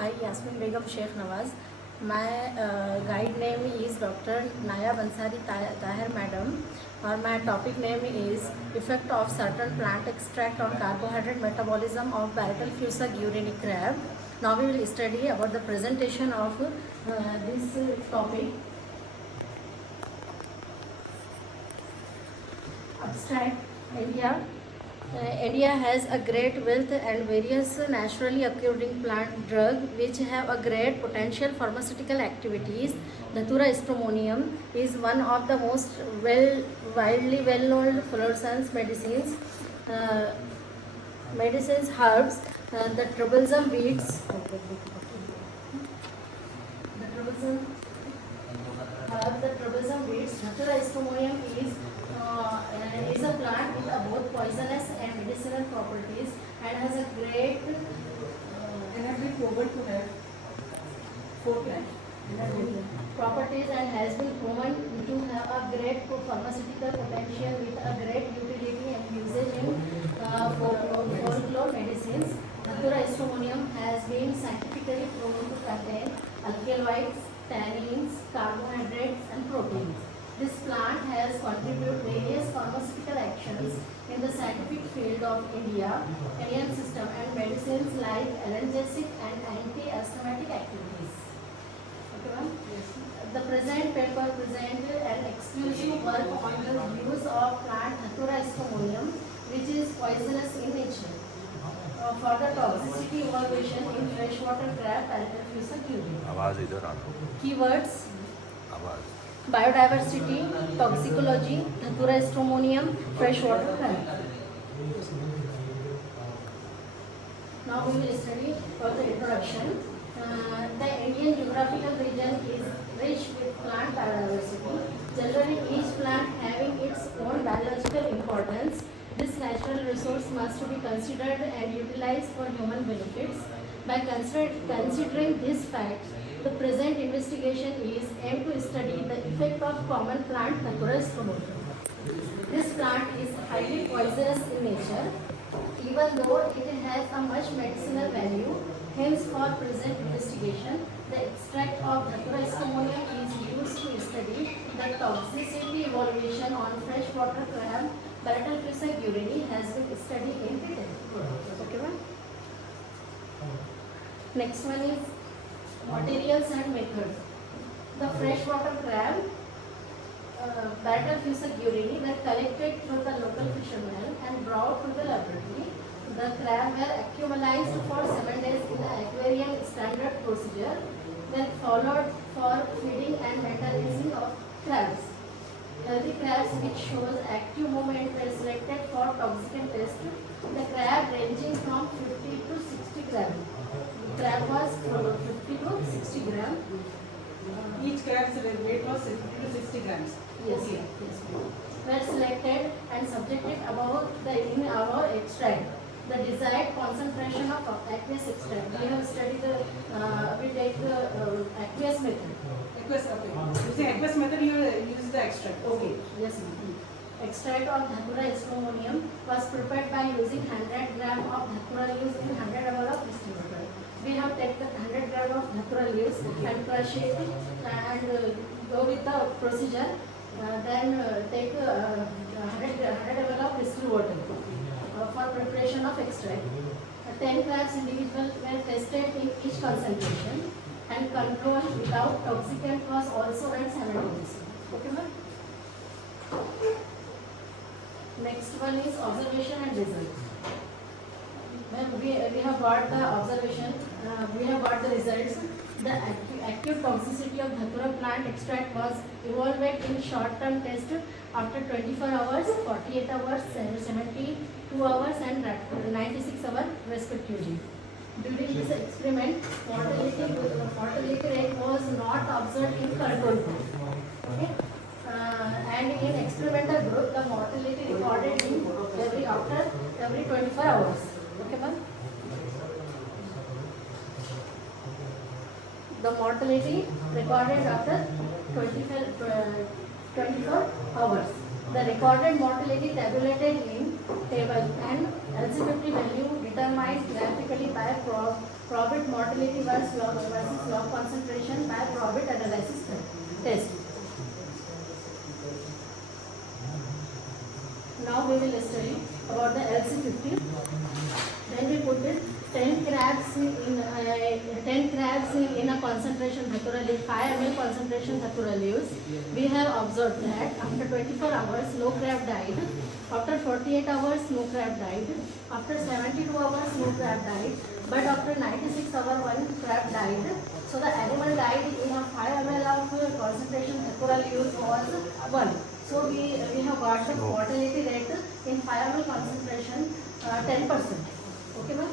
I, Yasmin Begum Sheikh Nawaz. My guide name is Dr. Naya Bansari Tahir Madam. Or my topic name is Effect of Certain Plant Extract on Carbohydrate Metabolism of Baratal Fusa gurini crab. Now we will study about the presentation of this topic. Abstract. India has a great wealth and various naturally occurring plant drugs which have a great potential pharmaceutical activities. Datura stramonium is one of the most widely well-known fluorescence medicines herbs. The troublesome weeds. The troublesome weeds. Datura stramonium is a plant with both poisonous and medicinal properties and has a great And have been proven to have properties and has been proven to have a great pharmaceutical potential with a great utility and usage in folklore medicines. Datura stramonium has been scientifically proven to contain alkaloids, tannins, carbohydrates and proteins. This plant has contributed various pharmaceutical actions in the scientific field of Indian system and medicines like analgesic and anti-asthmatic activities. Okay, ma'am? The present paper presented an exclusive work on the use of plant Datura stramonium, which is poisonous in nature, for the toxicity evaluation in freshwater crab Baratal fusa gurini. आवाज इधर आना Keywords: आवाज biodiversity, toxicology, Datura stramonium, freshwater crab. Now we will study for the introduction. The Indian geographical region is rich with plant biodiversity. Generally, each plant having its own biological importance. This natural resource must be considered and utilized for human benefits. By considering these facts, the present investigation is aimed to study the effect of common plant Datura stramonium. This plant is highly poisonous in nature, even though it has a much medicinal value. Hence, for present investigation, the extract of Datura stramonium is used to study the toxicity evaluation on freshwater crab Baratal fusa gurini has been studied in detail. Okay, ma'am? Next one is materials and methods. The freshwater crab Baratal fusa gurini were collected through the local fishermen and brought to the laboratory. The crab were acclimatized for 7 days in the aquarium standard procedure, then followed for feeding and mentalizing of crabs. Healthy crabs which shows active movement were selected for toxicant test. The crab ranging from 50 to 60 grams. The crab was 50 to 60 grams. each crab's weight was 50 to 60 grams. Yes, Okay. yes. Were selected and subjected above in our extract. The desired concentration of aqueous extract. We have studied we take the aqueous method. Aqueous, okay. Using aqueous method, you use the extract. Okay, yes, ma'am. Extract of Datura stramonium was prepared by using 100 gram of Datura leaves in 100 ml of distilled water. We have taken 100 gram of Datura leaves and crush it and go with the procedure. Then take 100 ml of distilled water for preparation of extract. 10 crabs individual were tested in each concentration and control without toxicant was also run simultaneously. Okay, ma'am? Next one is observation and result. When we have got the observation, we have got the results. The acute toxicity of Datura plant extract was evaluated in short-term test after 24 hours, 48 hours, 72 hours and 96 hours respectively. During this experiment, mortality rate was not observed in control group. Okay? And in experimental group, the mortality recorded in after every 24 hours. Okay, ma'am? The mortality recorded after 24 hours. The recorded mortality tabulated in table and LC50 value determined graphically by probit mortality versus log concentration by probit analysis test. Now we will study about the LC50. Then we put it 10 crabs in a concentration Datura leaf, 5 ml concentration Datura leaves. We have observed that after 24 hours no crab died. After 48 hours no crab died. After 72 hours no crab died. But after 96 hours one crab died. So the animal died in a 5 ml of concentration Datura leaves was 1. So we have got the mortality rate in 5 ml concentration 10%. Okay, ma'am?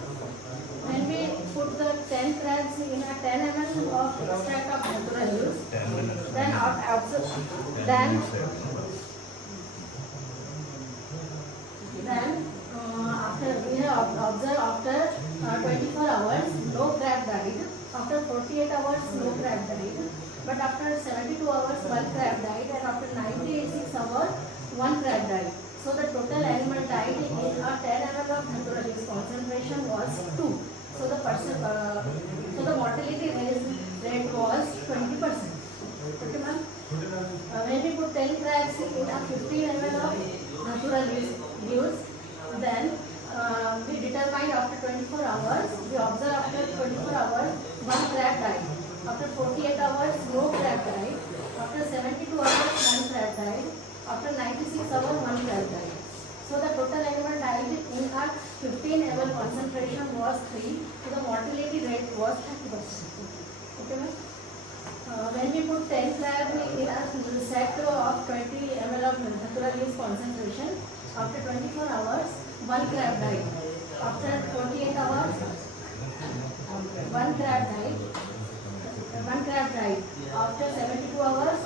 When we put the 10 crabs in a 10 ml of extract of Datura leaves, then after we have observed after 24 hours no crab died. After 48 hours no crab died. But after 72 hours one crab died, and after 96 hours one crab died. So the total animal died in a 10 ml of Datura leaves concentration was 2. So the mortality rate was 20%. Okay, ma'am? When we put 10 crabs in a 15 ml of Datura leaves, then we determined after 24 hours, we observed after 24 hours, one crab died. After 48 hours, no crab died. After 72 hours, one crab died. After 96 hours, one crab died. So the total animal died in a 15 ml concentration was 3. So the mortality rate was 30%. Okay, ma'am? When we put 10 crab in a set of 20 ml of Datura leaves concentration, after 24 hours, one crab died. After 48 hours, one crab died. One crab died. After 72 hours,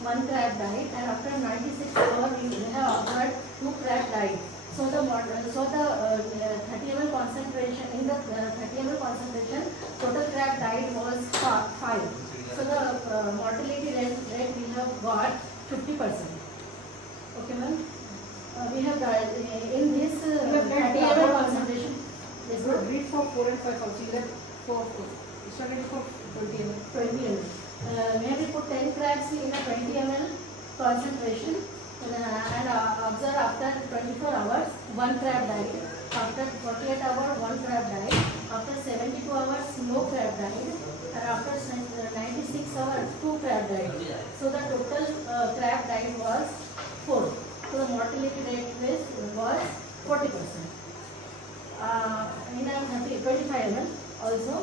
one crab died, and after 96 hours, we have observed 2 crab died. So the 30 ml concentration in the 30 ml concentration, total crab died was 5. So the mortality rate we have got 50%. Okay, ma'am. We have in this 30 ml concentration. Yes, It's not read for 4 and 5 also. You left for started for 20 ml. 20 ml. We have put 10 crabs in a 20 ml concentration, and observe after 24 hours, one crab died. After 48 hours, one crab died. After 72 hours, no crab died. And after 96 hours, 2 crab died. So the total crab died was 4. So the mortality rate was 40%. In a 25 ml also,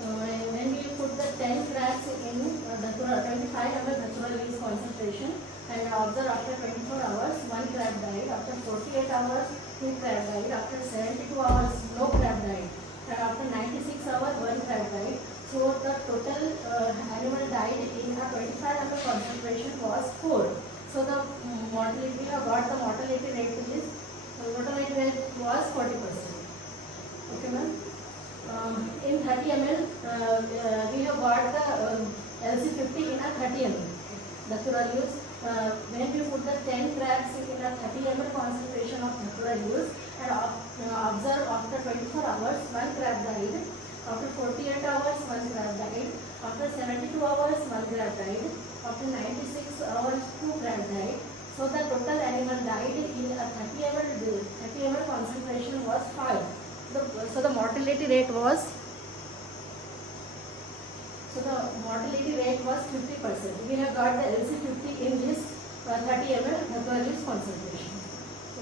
when we put the 10 crabs in Datura, 25 ml Datura leaves concentration, and observe after 24 hours, one crab died. After 48 hours, 2 crab died. After 72 hours, no crab died. And after 96 hours, one crab died. So the total animal died in a 25 ml concentration was 4. So the mortality, we have got the mortality rate was 40%. Okay, ma'am. In 30 ml, we have got the LC50 in a 30 ml. Datura leaves. When we put the 10 crabs in a 30 ml concentration of Datura leaves, and observe after 24 hours, one crab died. After 48 hours, one crab died. After 72 hours, one crab died. After 96 hours, 2 crab died. So the total animal died in a 30 ml concentration was 5. So the mortality rate was 50%. We have got the LC50 in this 30 ml Datura leaves concentration,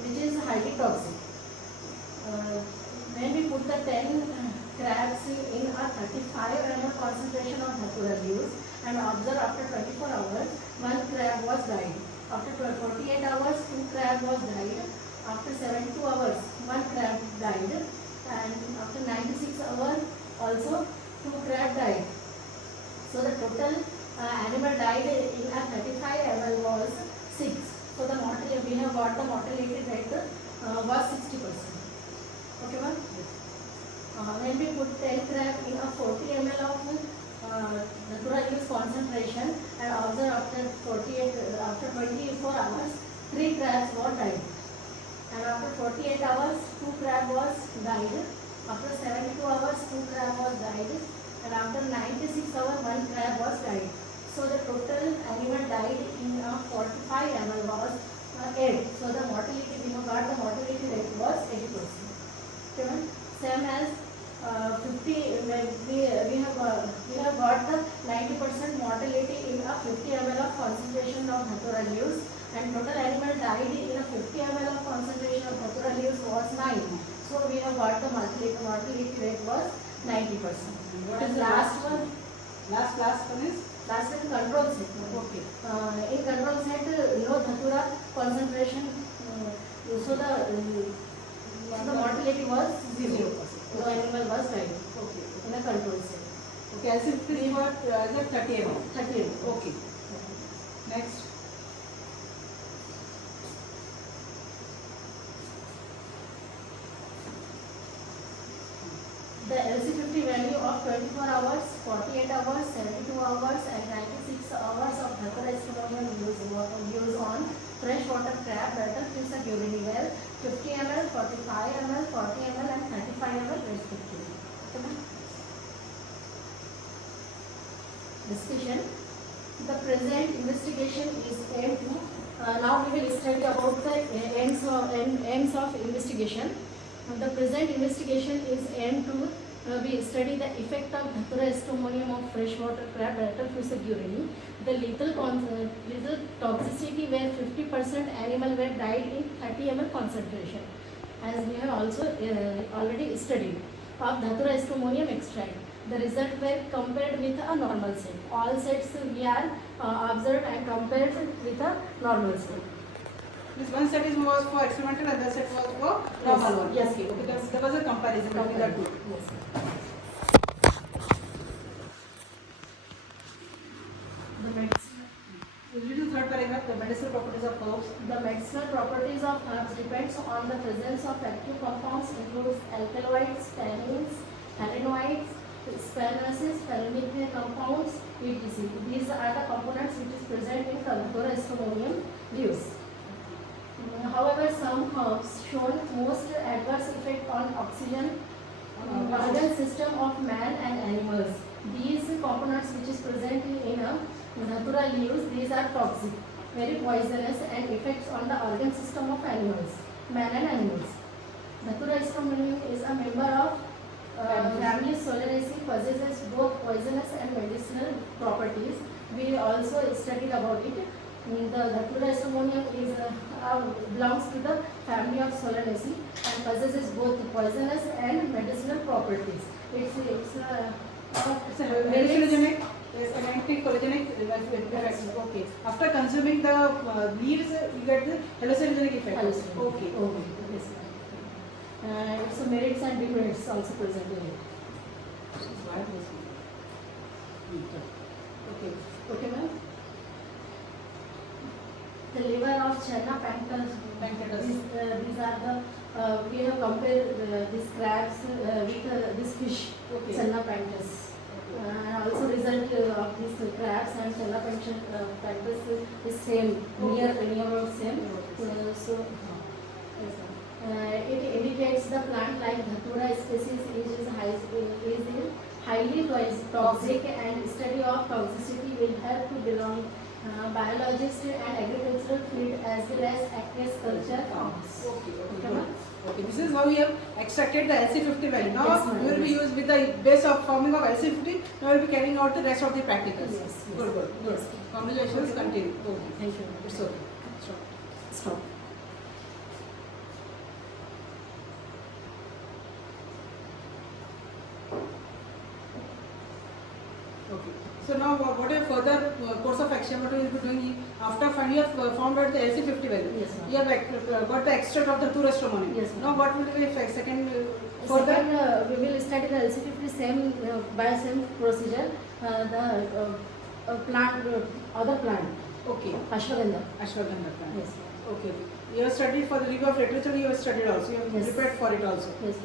which is highly toxic. When we put the 10 crabs in a 35 ml concentration of Datura leaves, and observe after 24 hours, one crab was died. After 48 hours, 2 crab was died. After 72 hours, one crab died. And after 96 hours, also 2 crab died. So the total animal died in a 35 ml was 6. So the mortality, we have got the mortality rate was 60%. Okay, ma'am? When we put 10 crab in a 40 ml of Datura leaves concentration, and observe after 24 hours, 3 crab crabs were died. And after 48 hours, 2 crab was died. After 72 hours, 2 crab was died. And after 96 hours, 1 crab was died. So the total animal died in 45 ml was 8. So the mortality, we have got the mortality rate was 80%. Okay, ma'am? Same as 50, we have got the 90% mortality in a 50 ml of concentration of Datura leaves, and total animal died in a 50 ml of concentration of Datura leaves was 9. So we have got the mortality rate was 90%. What And is the last one? Last one is? Last one control set. Okay. In control set, no Datura concentration, so the mortality was 0%. 0%. No animal was died Okay. in a control set. Okay, as if it is what, 30 ml. 30. Okay. Next. The LC50 value of 24 hours, 48 hours, 72 hours and 96 hours of Datura estymonium use on freshwater crab battle fish are urine well 50 ml, 45 ml, 40 ml and 35 ml respectively. Okay, ma'am? Discussion. The present investigation is aimed to, now we will study about the ends of investigation. The present investigation is aimed to we study the effect of Datura estymonium of freshwater crab battle fish urine. The lethal toxicity where 50% animal were died in 30 ml concentration, as we have also already studied, of Datura estymonium extract. The result were compared with a normal set. All sets we are observed and compared with a normal set. This one set was for experimental and the set was for normal one. Yes. Okay. Because there was a comparison between the two. Yes. The Read the third paragraph, the medicinal properties of herbs. The medicinal properties of herbs depends on the presence of active compounds includes alkaloids, tannins, alkaloids, spinosys, phenolic compounds, etc. These are the components which is present in Datura estymonium leaves. However, some herbs shown most adverse effect on oxygen organ system of man and animals. These components which is present in a Datura leaves, these are toxic, very poisonous and effects on the organ system of animals, man and animals. Datura estymonium is a member of family Solanaceae, possesses both poisonous and medicinal properties. We also studied about it. The Datura estymonium is belongs to the family of Solanaceae and possesses both poisonous and medicinal properties. It's It's a hallucinogenic. It's an anti-chologenic effect. Okay. After consuming the leaves, you get the hallucinogenic effect. Hallucinogenic. Okay. Okay. Yes. Its merits and demerits also present in it. Okay. Okay, ma'am. The liver of Channa pancreas. These are the we have compared these crabs with this fish, Okay. Channa pancreas. Also result of these crabs and Channa pancreas is same, near about same. So it indicates the plant like Datura species is highly toxic, and study of toxicity will help to belong biologist and agricultural field as well as aquaculture farms. Okay. Okay. This is how we have extracted the LC50 value. Now Yes, ma'am. we will be used with the base of forming of LC50. Now we will be carrying out the rest of the practicals. Yes. Good. Yes. Congratulations. Continue. Okay. Thank you. It's okay. Stop. Stop. Okay. So now what is further course of action? What we will be doing after finally you have found out the LC50 value? Yes, ma'am. You have got the extract of the Datura estymonium. Yes, ma'am. Now what will be the second further? Second, we will study the LC50 same by same procedure. The plant, other plant, Okay. ashwagandha. Ashwagandha plant. Yes. Okay. You have studied for the review of literature. You have studied also. You have Yes. prepared for it also. Yes.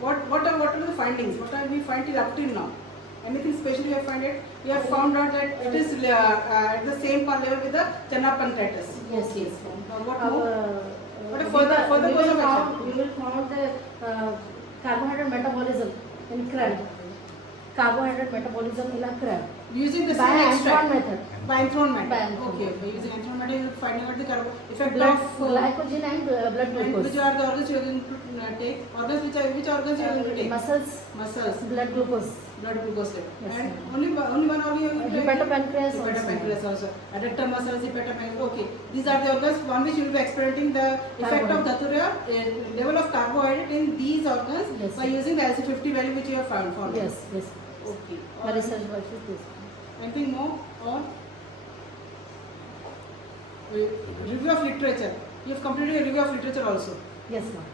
What are the findings? What have we find till up till now? Anything specially you have found it. You have found out that it is at the same level with the Channa pancreatitis. Yes, Okay. yes, ma'am. What Our, more? What a we further will- we course will of action? found- We will found the carbohydrate metabolism in crab. Carbohydrate metabolism in a crab. Using the By same Antron extract. method. By enthronement. By enthronement. Okay, by using enthronement, you are finding out the effect Blood, of glycogen and blood and glucose. which are the organs you are going to take? Organs which organs you are going to take? Muscles, Muscles, blood glucose. blood glucose level. Yes, And ma'am. only one organ you are going to take? Hepatopancreas also. Hepatopancreas also. Adductor muscles, hepatopancreas. Okay, these are the organs one which you will be experimenting the effect of Dhatura level of carbohydrate in these organs Yes. by using the LC50 value which you have found. Yes, yes. Okay. My research work is this. Anything more on review of literature? You have completed a review of literature also. Yes, ma'am.